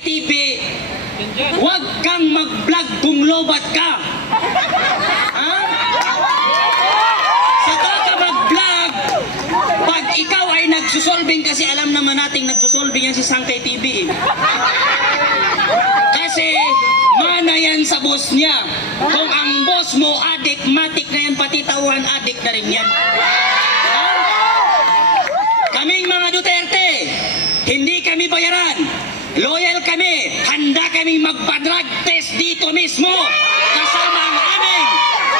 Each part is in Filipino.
TV, huwag kang mag-vlog kung lobat ka. Ha? Saka ka mag-vlog pag ikaw ay nagsusolving, kasi alam naman nating nagsusolving yan si Sangkay TV. Kasi mana yan sa boss niya. Kung ang boss mo adik, matik na yan, pati tauhan adik na rin yan. Ha? Kaming mga Duterte, hindi kami bayaran. Loyal kami, handa kaming magpa-drug test dito mismo kasama ang aming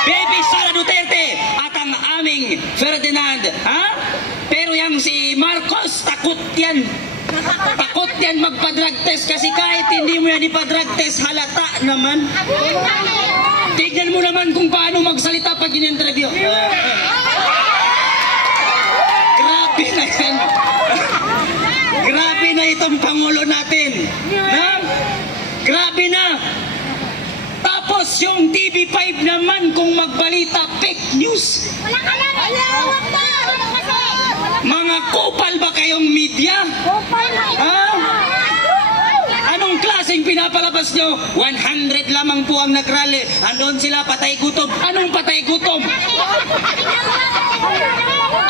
Baby Sara Duterte at ang aming Ferdinand. Ha? Pero yung si Marcos, takot yan. Takot yan magpa-drug test kasi kahit hindi mo yan ipa-drug test, halata naman. Tignan mo naman kung paano magsalita pag in-interview. Grabe na yan. Grabe na itong Pangulo natin. Na? Grabe na. Tapos yung TV5 naman kung magbalita, fake news. Mga kupal ba kayong media? Ha? Anong klaseng pinapalabas nyo? 100 lamang po ang nagrally. Andun sila patay gutom. Anong patay gutom?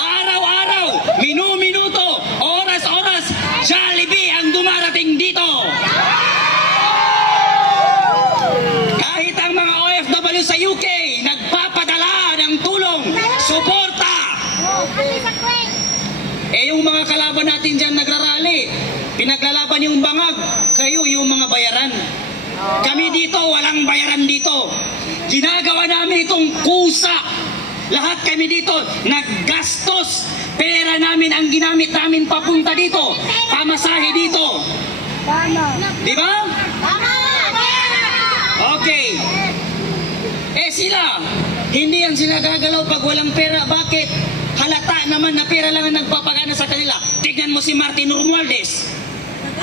Araw-araw, minu-minuto, oras-oras, Jollibee ang dumarating dito. Kahit ang mga OFW sa UK nagpapadala ng tulong, suporta. Eh yung mga kalaban natin dyan nagrarally, pinaglalaban yung bangag, kayo yung mga bayaran. Kami dito, walang bayaran dito. Ginagawa namin itong kusa. Lahat kami dito naggastos. Pera namin ang ginamit namin papunta dito. Pamasahe dito. Di ba? Okay. Eh sila, hindi yan sila gagalaw pag walang pera. Bakit? Halata naman na pera lang ang nagpapagana sa kanila. Tignan mo si Martin Romualdez.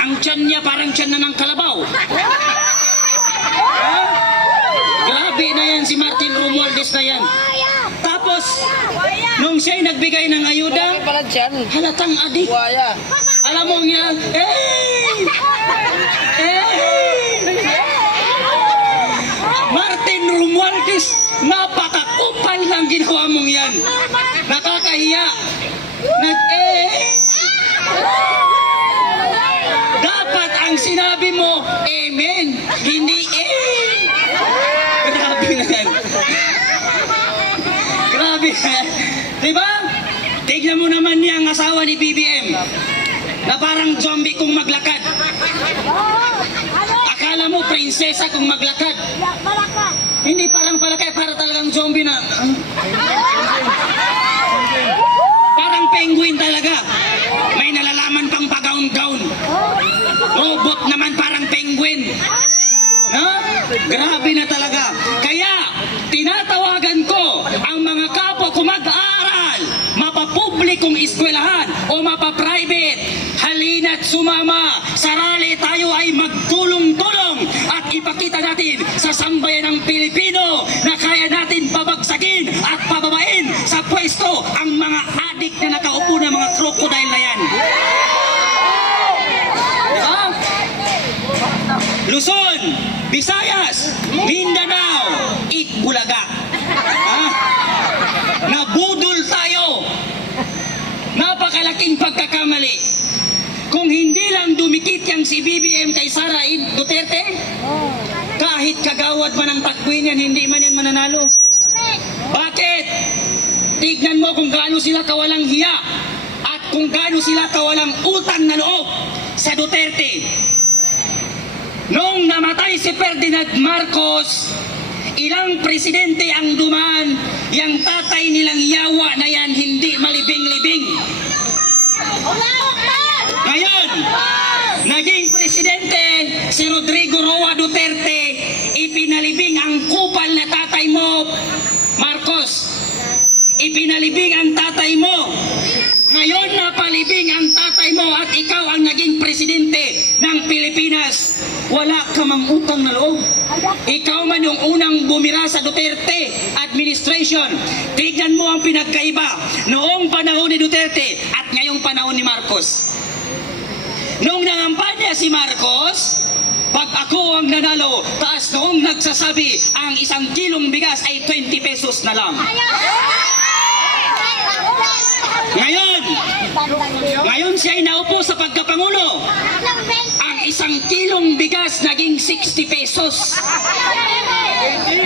Ang tiyan niya parang tiyan na ng kalabaw. Ha? Grabe na yan si Martin Romualdez na yan. Tapos, nung siya'y nagbigay ng ayuda, halatang adik. Alam mo niya, Martin Romualdez, napakakupal ng ginawa mong yan. Nakakahiya. Dapat ang sinabi mo, amen, hindi Grabe na yan. Grabe na yan. Diba? Tignan mo naman niya ang asawa ni BBM na parang zombie kung maglakad. Akala mo prinsesa kung maglakad. Hindi parang palakay, para talagang zombie na. Parang penguin talaga. May nalalaman pang pagaon-gaon. Robot naman parang penguin. Ha? Grabe na talaga. Kaya, tinatawagan ko ang mga kapwa ko mag-aaral, mapapublikong eskwelahan o mapaprivate. Halina't sumama. Sa rally tayo ay magtulong-tulong at ipakita natin sa sambayan ng Pilipino na kaya natin pabagsakin at pababain sa pwesto ang mga adik na nakaupo na mga crocodile na yan. Diba? Luzon, Visayas, Mindanao, Itbulaga. Nabudol tayo. Napakalaking pagkakamali. Kung hindi lang dumikit yang si BBM kay Sara Duterte, kahit kagawad man ang takbuhin yan, hindi man yan mananalo. Bakit? Tignan mo kung gaano sila kawalang hiya at kung gaano sila kawalang utang na loob sa Duterte. Noong namatay si Ferdinand Marcos, ilang presidente ang dumaan, yang tatay nilang yawa na yan hindi malibing-libing. Ngayon, naging presidente si Rodrigo Roa Duterte, ipinalibing ang kupal na tatay mo, Marcos. Ipinalibing ang tatay mo. Ngayon napalibing ang tatay mo at ikaw ang naging presidente ng Pilipinas. Wala ka mang utang na loob. Ikaw man yung unang bumira sa Duterte administration. Tignan mo ang pinagkaiba noong panahon ni Duterte at ngayong panahon ni Marcos. Nung nangampanya si Marcos, ang nanalo, taas noong nagsasabi ang 1 kilong bigas ay 20 pesos na lang. Ngayon siya ay naupo sa pagkapangulo. Ang 1 kilong bigas naging 60 pesos.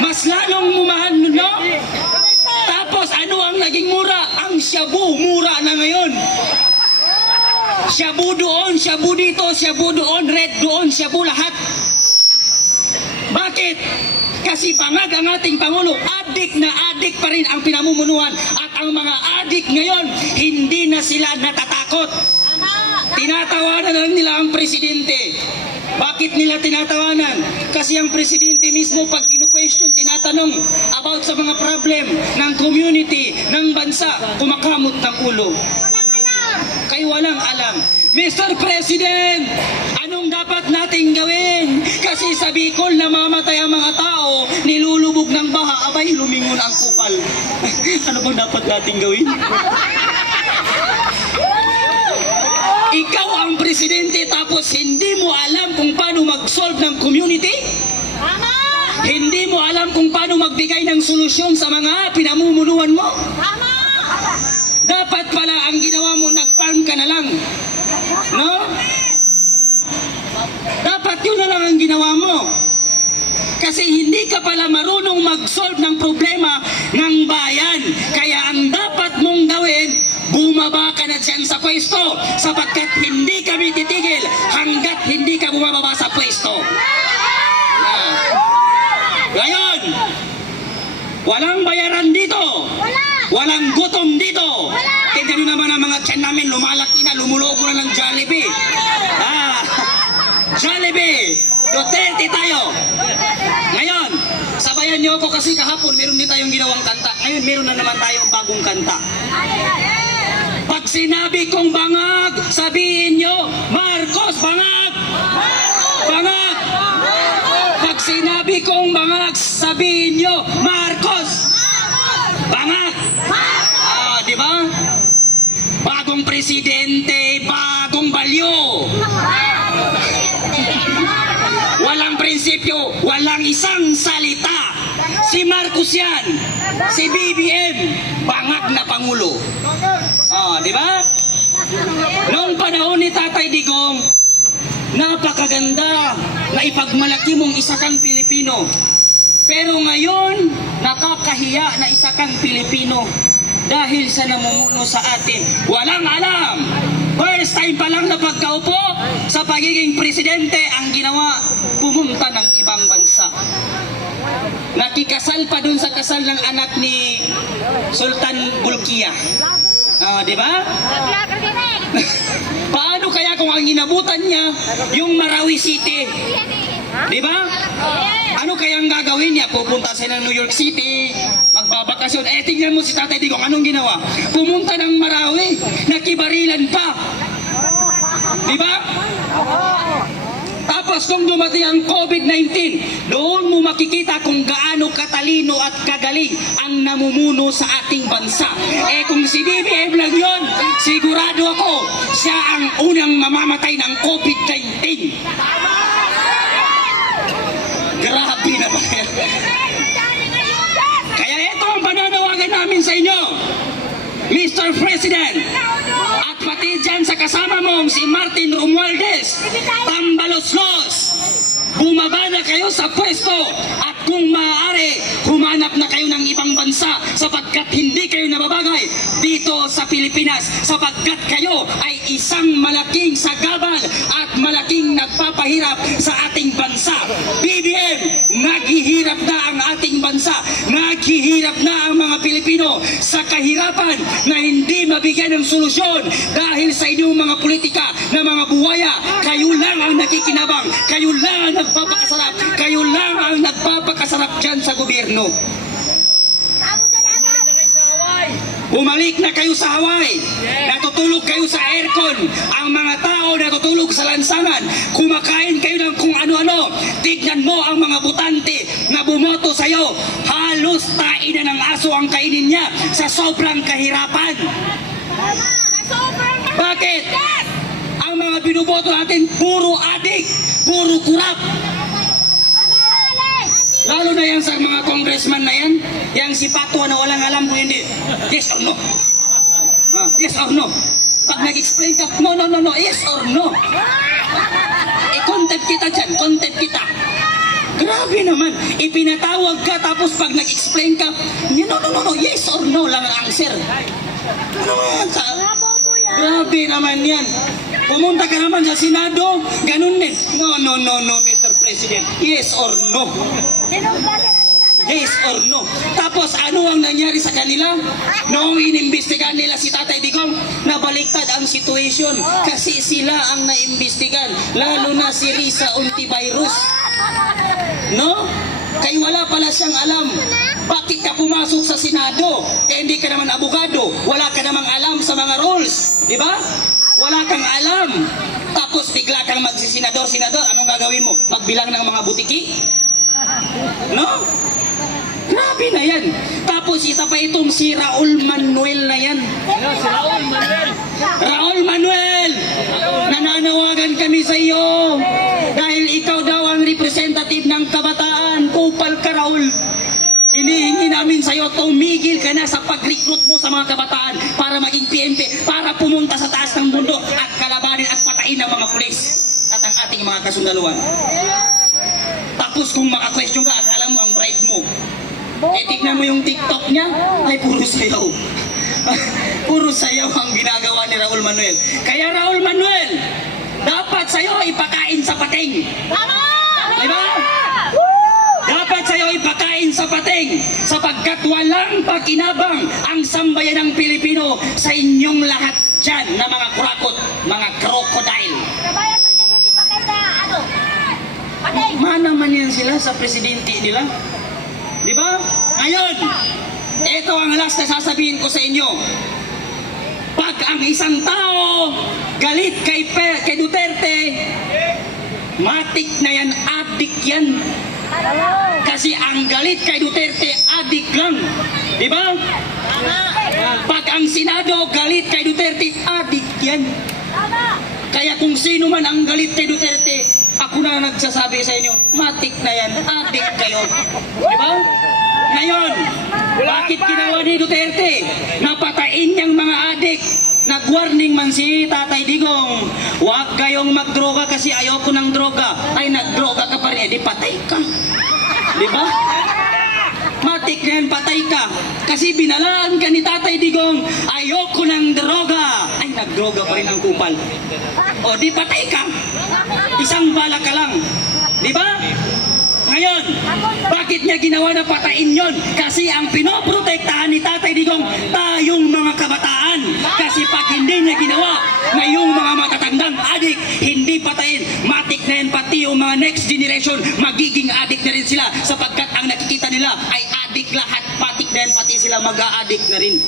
Mas lalong mumahan, no? Tapos ano ang naging mura? Ang shabu, mura na ngayon. Shabu doon, shabu dito, shabu doon, red doon, shabu lahat. Bakit? Kasi bangag ang ating Pangulo, adik na adik pa rin ang pinamumunuan. At ang mga adik ngayon, hindi na sila natatakot. Tinatawanan lang nila ang presidente. Bakit nila tinatawanan? Kasi ang presidente mismo pag inu-question, tinatanong about sa mga problem ng community, ng bansa, kumakamot ng ulo. Kay walang alam. Mr. President, anong dapat nating gawin? Kasi sa Bicol, namamatay ang mga tao, nilulubog ng baha, abay, lumingon ang kupal. Ano bang dapat nating gawin? Ikaw ang presidente tapos hindi mo alam kung paano mag-solve ng community? Hindi mo alam kung paano magbigay ng solusyon sa mga pinamumunuan mo? Dapat pala ang ginawa mo, nag-farm ka na lang. No? Dapat yun na lang ang ginawa mo. Kasi hindi ka pala marunong mag-solve ng problema ng bayan. Kaya ang dapat mong gawin, bumaba ka na dyan sa pwesto. Sapagkat hindi kami titigil hanggat hindi ka bumababa sa pwesto. Ngayon, walang bayaran dito. Walang gutom dito. Tingnan nyo naman ang mga tiyan namin, lumalaki na, lumulogo na ng Jollibee. Jollibee! Duterte tayo! Ngayon, sabayan nyo ako kasi kahapon meron din tayong ginawang kanta. Ngayon meron na naman tayong bagong kanta. Pag sinabi kong bangag, sabihin nyo, Marcos, bangag! Bangag! Pag sinabi kong bangag, sabihin nyo, Marcos! Bangag! Di ba? Bagong presidente, bagong balyo. Walang prinsipyo, walang isang salita. Si Marcos yan, si BBM, bangag na pangulo. Di ba? Noong panahon ni Tatay Digong, napakaganda na ipagmalaki mong isa kang Pilipino. Pero ngayon, nakakahiya na isa kang Pilipino dahil sa namumuno sa atin. Walang alam. First time pa lang na pagkaupo sa pagiging presidente, ang ginawa, pumunta ng ibang bansa. Nakikasal pa dun sa kasal ng anak ni Sultan Bulkiah. Di ba? Paano kaya kung ang inabutan niya yung Marawi City? Di ba? Ano kayang gagawin niya? Pupunta sila ng New York City, magbabakasyon. Tingnan mo si Tatay Digong, anong ginawa? Pumunta ng Marawi, nakibarilan pa. Di ba? Tapos kung dumating ang COVID-19, doon mo makikita kung gaano katalino at kagaling ang namumuno sa ating bansa. Kung si BBM lang yun, sigurado ako, siya ang unang mamamatay ng COVID-19. Grabe na ba yan? Kaya ito ang pananawagan namin sa inyo, Mr. President, at pati dyan sa kasama mong si Martin Romualdez, Tambaloslos, bumaba na kayo sa pwesto at kung maaari, humanap na kayo ng ibang bansa sapagkat hindi kayo nababagay dito sa Pilipinas sapagkat kayo ay isang malaking sagabal at malaking nagpapahirap sa ating bansa. BBM, naghihirap na ang ating bansa, naghihirap na ang mga Pilipino sa kahirapan na hindi mabigyan ng solusyon dahil sa inyong mga politika na mga buwaya. Kayo lang ang nakikinabang, kayo lang ang nagpapakasarap, kayo lang ang nagpapakasarap dyan sa gobyerno. Bumalik na kayo sa Hawaii. Natutulog kayo sa aircon. Ang mga tao natutulog sa lansangan. Kumakain kayo ng kung ano-ano. Tignan mo ang mga butante na bumoto sa'yo. Halos tain na ng aso ang kainin niya sa sobrang kahirapan. Bakit? Ang mga binuboto natin puro adik, puro kurap. yung mga congressman na yan, yang si Pato na walang alam kung hindi. Yes or no? Yes or no? Pag nag-explain ka, no, yes or no? I-content kita dyan, content kita. Grabe naman, ipinatawag ka tapos pag nag-explain ka, no, yes or no lang ang answer. Ano naman sa... Grabe naman yan. Pumunta ka naman sa Senado, ganun din. No, Mr. President. Yes or no? Yes or no? Tapos ano ang nangyari sa kanila? Noong inimbestigahan nila si Tatay Digong, nabaliktad ang situation kasi sila ang naimbestigan, lalo na si Risa Ontivirus. No? Kaya wala pala siyang alam. Bakit ka pumasok sa Senado? Eh hindi ka naman abogado. Wala ka namang alam sa mga rules. Di ba? Wala kang alam. Tapos bigla kang magsisenador. Anong gagawin mo? Magbilang ng mga butiki? No? Grabe na yan. Tapos isa pa itong si Raul Manuel na yan. Si Raul Manuel. Raul Manuel! Nananawagan kami sa iyo. Dahil ikaw daw ang representative ng kabataan. Kupal ka, Raul. Hinihingi namin sa iyo, tumigil ka na sa pag-recruit mo sa mga kabataan para maging PNP, para pumunta sa taas ng bundok at kalabanin at patayin ng mga pulis at ang ating mga kasundaluhan. Tapos kung maka-question ka, akala mo ang bribe mo. Eh, tignan mo yung TikTok niya, ay puro sayaw. Puro sayaw ang ginagawa ni Raul Manuel. Kaya Raul Manuel, dapat sa'yo ipakain sa pating. Diba? Dapat sa'yo ipakain sa pating sapagkat walang pakinabang ang sambayan ng Pilipino sa inyong lahat dyan na mga kurakot, mga crocodile. Manaman yan sila sa presidente nila. Diba? Ngayon, ito ang last na sasabihin ko sa inyo. Pag ang isang tao galit kay Duterte, matik na yan, adik yan. Kasi ang galit kay Duterte, adik lang. Diba? Pag ang Senado galit kay Duterte, adik yan. Kaya kung sino man ang galit kay Duterte, ako na nagsasabi sa inyo, matik na yan, adik kayo. Diba? Ngayon, bakit ginawa ni Duterte? Napatain niyang mga adik. Nag-warning man si Tatay Digong, huwag kayong magdroga kasi ayoko ng droga. Ay, nagdroga ka pa rin, di patay ka. Diba? Matik na yan, patay ka. Kasi binalaan ka ni Tatay Digong, ayoko ng droga. Ay, nagdroga pa rin ang kupal. O, di patay ka. Isang bala ka lang. Diba? Ngayon, bakit niya ginawa na patain yon? Kasi ang pinoprotektahan ni Tatay Digong, tayong mga kabataan. Kasi pag hindi niya ginawa, na yung mga matatandang adik, hindi patayin. Matik na yan, pati yung mga next generation, magiging adik na rin sila. Sapagkat ang nakikita nila ay adik lahat. Matik na yan, pati sila mag-a-adik na rin.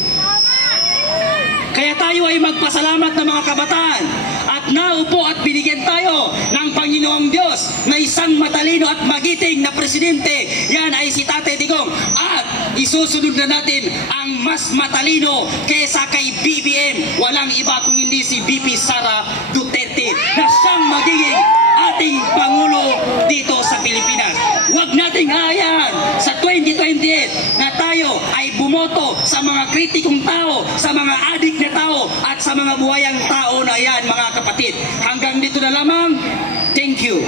Kaya tayo ay magpasalamat ng mga kabataan at naupo at binigyan tayo ng Panginoong Diyos na isang matalino at magiting na presidente. Yan ay si Tatay Digong at isusunod na natin ang mas matalino kesa kay BBM. Walang iba kung hindi si VP Sara Duterte na siyang magiging ating Pangulo dito sa Pilipinas. Huwag nating hayaan sa 2028 na tayo ay bumoto sa mga kritikong tao, sa mga adik na tao at sa mga buhayang tao na yan, mga kapatid. Hanggang dito na lamang. Thank you.